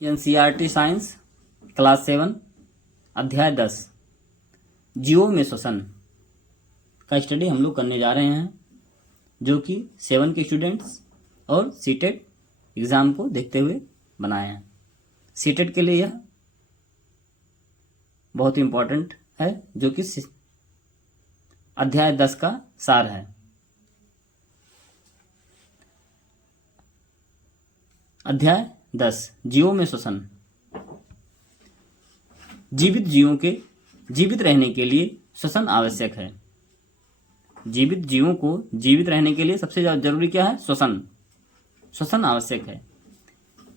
NCERT science class 7 अध्याय 10 जीवों में श्वसन का स्टडी हम लोग करने जा रहे हैं, जो कि 7 के स्टूडेंट्स और सीटेट एग्ज़ाम को देखते हुए बनाए हैं। सीटेट के लिए यह बहुत इम्पोर्टेंट है, जो कि अध्याय 10 का सार है। अध्याय 10 जीवों में श्वसन। जीवित जीवों के जीवित रहने के लिए श्वसन आवश्यक है। जीवित जीवों को जीवित रहने के लिए सबसे ज्यादा जरूरी क्या है? श्वसन। श्वसन आवश्यक है।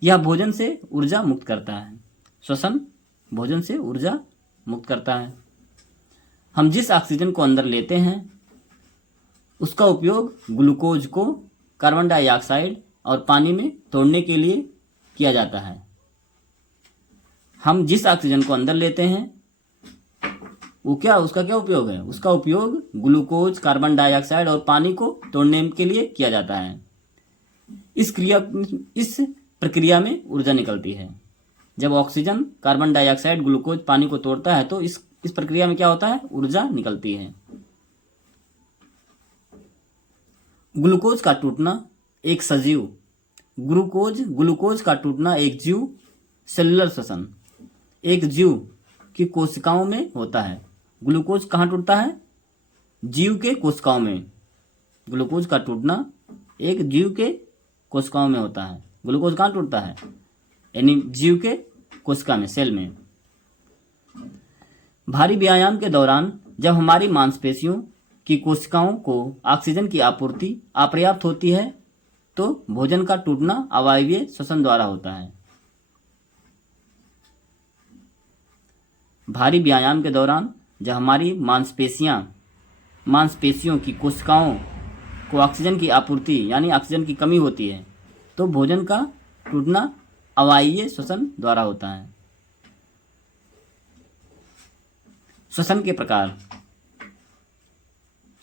यह भोजन से ऊर्जा मुक्त करता है। श्वसन भोजन से ऊर्जा मुक्त करता है। हम जिस ऑक्सीजन को अंदर लेते हैं उसका उपयोग ग्लूकोज को कार्बन डाइऑक्साइड और पानी में तोड़ने के लिए किया जाता है। हम जिस ऑक्सीजन को अंदर लेते हैं उसका क्या उपयोग है? उसका उपयोग ग्लूकोज, कार्बन डाइऑक्साइड और पानी को तोड़ने के लिए किया जाता है। इस प्रक्रिया में ऊर्जा निकलती है। जब ऑक्सीजन, कार्बन डाइऑक्साइड, ग्लूकोज पानी को तोड़ता है तो इस प्रक्रिया में क्या होता है? ऊर्जा निकलती है। ग्लूकोज का टूटना एक सजीव ग्लूकोज का टूटना एक जीव सेलुलर श्वसन एक जीव की कोशिकाओं में होता है। ग्लूकोज कहाँ टूटता है? जीव के कोशिकाओं में। ग्लूकोज का टूटना एक जीव के कोशिकाओं में होता है। ग्लूकोज कहाँ टूटता है? यानी जीव के कोशिका में, सेल में। भारी व्यायाम के दौरान जब हमारी मांसपेशियों की कोशिकाओं को ऑक्सीजन की आपूर्ति अपर्याप्त होती है तो भोजन का टूटना अवायवीय श्वसन द्वारा होता है। भारी व्यायाम के दौरान जब हमारी मांसपेशियों की कोशिकाओं को ऑक्सीजन की आपूर्ति यानी ऑक्सीजन की कमी होती है तो भोजन का टूटना अवायवीय श्वसन द्वारा होता है। श्वसन के प्रकार।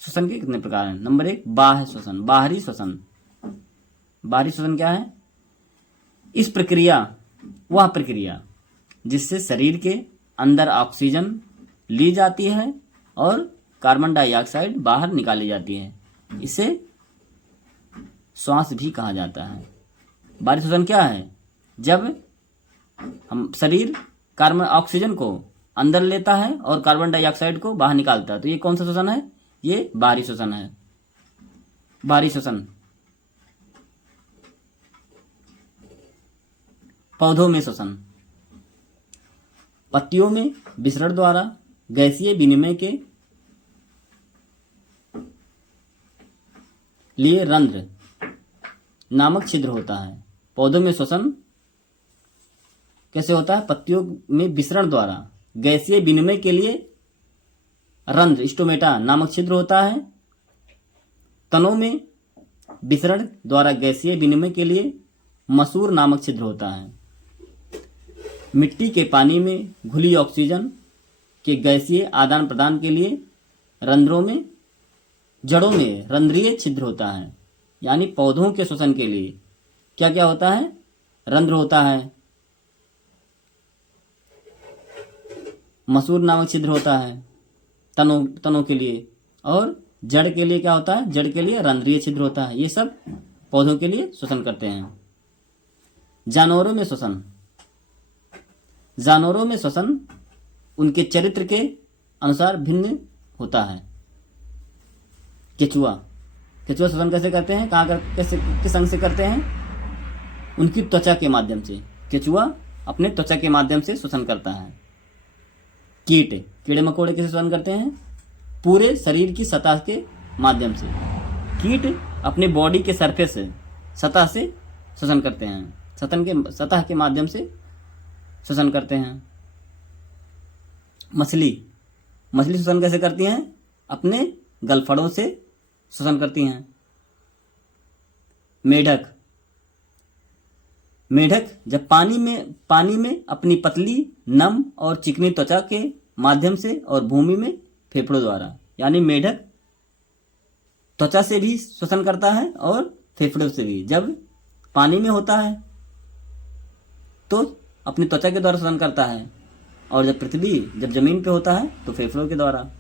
श्वसन के कितने प्रकार हैं? नंबर 1 बाह्य श्वसन, बाहरी श्वसन। बाहरी श्वसन क्या है? वह प्रक्रिया जिससे शरीर के अंदर ऑक्सीजन ली जाती है और कार्बन डाइऑक्साइड बाहर निकाली जाती है। इसे श्वास भी कहा जाता है। बाहरी श्वसन क्या है? जब हम शरीर ऑक्सीजन को अंदर लेता है और कार्बन डाइऑक्साइड को बाहर निकालता है, तो ये कौन सा श्वसन है? ये बाहरी श्वसन है। बाहरी श्वसन। पौधों में श्वसन। पत्तियों में विसरण द्वारा गैसीय विनिमय के लिए रंध्र नामक छिद्र होता है। पौधों में श्वसन कैसे होता है? पत्तियों में विसरण द्वारा गैसीय विनिमय के लिए रंध्र, स्टोमेटा नामक छिद्र होता है। तनों में विसरण द्वारा गैसीय विनिमय के लिए मसूर नामक छिद्र होता है। मिट्टी के पानी में घुली ऑक्सीजन के गैसीय आदान प्रदान के लिए जड़ों में रंध्रीय छिद्र होता है। यानी पौधों के श्वसन के लिए क्या क्या होता है? रंध्र होता है, मसूर नामक छिद्र होता है तनों के लिए, और जड़ के लिए क्या होता है? जड़ के लिए रंध्रीय छिद्र होता है। ये सब पौधों के लिए श्वसन करते हैं। जानवरों में श्वसन। जानवरों में श्वसन उनके चरित्र के अनुसार भिन्न होता है। केचुआ श्वसन कैसे करते हैं? किस अंग से करते हैं? उनकी त्वचा के माध्यम से। केचुआ अपने त्वचा के माध्यम से श्वसन करता है। कीड़े मकोड़े कैसे श्वसन करते हैं? पूरे शरीर की सतह के माध्यम से। कीट अपने बॉडी के सरफेस सतह से श्वसन करते हैं। सतह के माध्यम से श्वसन करते हैं। मछली श्वसन कैसे करती हैं? अपने गलफड़ों से श्वसन करती हैं। मेढक जब पानी में अपनी पतली, नम और चिकनी त्वचा के माध्यम से और भूमि में फेफड़ों द्वारा, यानी मेढक त्वचा से भी श्वसन करता है और फेफड़ों से भी। जब पानी में होता है तो अपनी त्वचा के द्वारा श्वसन करता है, और जब जमीन पे होता है तो फेफड़ों के द्वारा।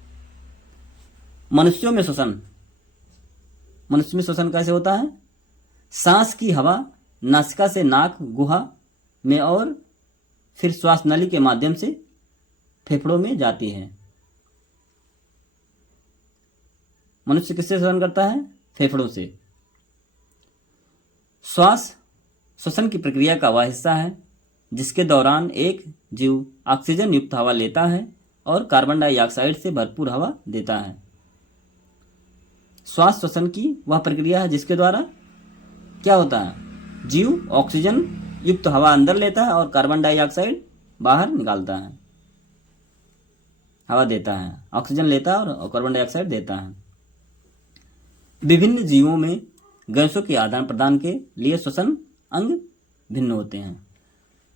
मनुष्य में श्वसन कैसे होता है? सांस की हवा नासिका से नाक गुहा में और फिर श्वास नली के माध्यम से फेफड़ों में जाती है। मनुष्य किससे श्वसन करता है? फेफड़ों से। श्वास श्वसन की प्रक्रिया का वह हिस्सा है जिसके दौरान एक जीव ऑक्सीजन युक्त हवा लेता है और कार्बन डाइऑक्साइड से भरपूर हवा देता है। श्वास श्वसन की वह प्रक्रिया है जिसके द्वारा क्या होता है? जीव ऑक्सीजन युक्त हवा अंदर लेता है और कार्बन डाइऑक्साइड बाहर निकालता है, हवा देता है, ऑक्सीजन लेता है और कार्बन डाइऑक्साइड देता है। विभिन्न जीवों में गैसों के आदान प्रदान के लिए श्वसन अंग भिन्न होते हैं।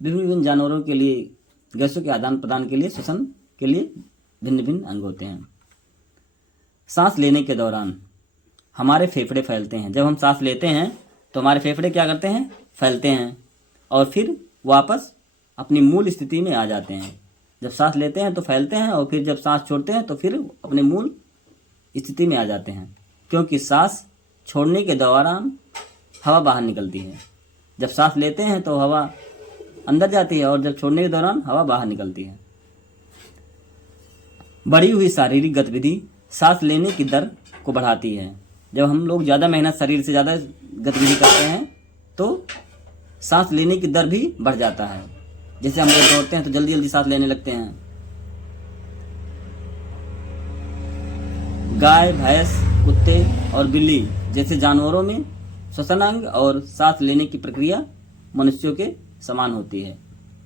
विभिन्न जानवरों के लिए गैसों के आदान प्रदान के लिए श्वसन के लिए भिन्न भिन्न अंग होते हैं। सांस लेने के दौरान हमारे फेफड़े फैलते हैं। जब हम सांस लेते हैं तो हमारे फेफड़े क्या करते हैं? फैलते हैं और फिर वापस अपनी मूल स्थिति में आ जाते हैं। जब सांस लेते हैं तो फैलते हैं और फिर जब सांस छोड़ते हैं तो फिर अपने मूल स्थिति में आ जाते हैं, क्योंकि सांस छोड़ने के दौरान हवा बाहर निकलती है। जब सांस लेते हैं तो हवा अंदर जाती है और जब छोड़ने के दौरान हवा बाहर निकलती है। बढ़ी हुई शारीरिक गतिविधि सांस लेने की दर को बढ़ाती है। जब हम लोग ज़्यादा मेहनत, शरीर से ज़्यादा गतिविधि करते हैं तो सांस लेने की दर भी बढ़ जाता है। जैसे हम लोग दौड़ते हैं तो जल्दी जल्दी सांस लेने लगते हैं। गाय, भैंस, कुत्ते और बिल्ली जैसे जानवरों में श्वसन अंग और सांस लेने की प्रक्रिया मनुष्यों के समान होती है।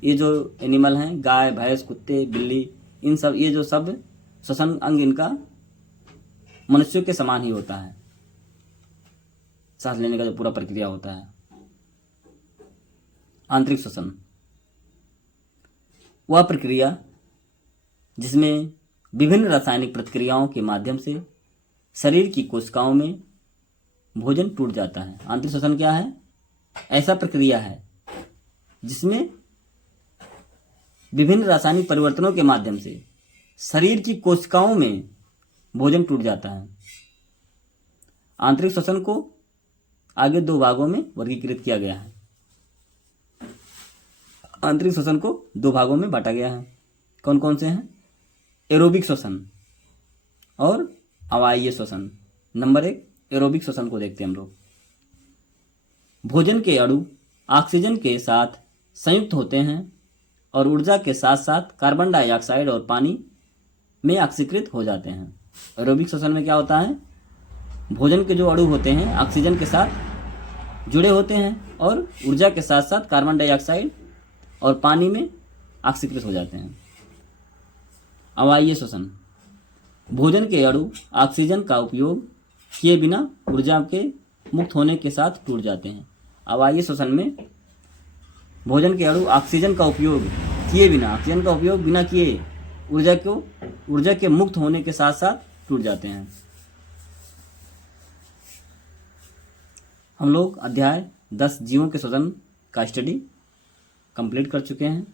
ये जो एनिमल हैं, गाय, भैंस, कुत्ते, बिल्ली, इन सब ये जो सब श्वसन अंग इनका मनुष्यों के समान ही होता है। सांस लेने का जो पूरा प्रक्रिया होता है। आंतरिक श्वसन वह प्रक्रिया जिसमें विभिन्न रासायनिक प्रतिक्रियाओं के माध्यम से शरीर की कोशिकाओं में भोजन टूट जाता है। आंतरिक श्वसन क्या है? ऐसा प्रक्रिया है जिसमें विभिन्न रासायनिक परिवर्तनों के माध्यम से शरीर की कोशिकाओं में भोजन टूट जाता है। आंतरिक श्वसन को आगे दो भागों में वर्गीकृत किया गया है। आंतरिक श्वसन को दो भागों में बांटा गया है। कौन कौन से हैं? एरोबिक श्वसन और अवायवीय श्वसन। नंबर 1 एरोबिक श्वसन को देखते हैं हम लोग। भोजन के अणु ऑक्सीजन के साथ संयुक्त होते हैं और ऊर्जा के साथ साथ कार्बन डाइऑक्साइड और पानी में ऑक्सीकृत हो जाते हैं। एरोबिक श्वसन में क्या होता है? भोजन के जो अणु होते हैं ऑक्सीजन के साथ जुड़े होते हैं और ऊर्जा के साथ साथ कार्बन डाइऑक्साइड और पानी में ऑक्सीकृत हो जाते हैं। अवायवीय श्वसन भोजन के अणु ऑक्सीजन का उपयोग किए बिना ऊर्जा के मुक्त होने के साथ टूट जाते हैं। अवायवीय श्वसन में भोजन के अणु ऑक्सीजन का उपयोग बिना किए ऊर्जा के मुक्त होने के साथ साथ टूट जाते हैं। हम लोग अध्याय 10 जीवों के श्वसन का स्टडी कंप्लीट कर चुके हैं।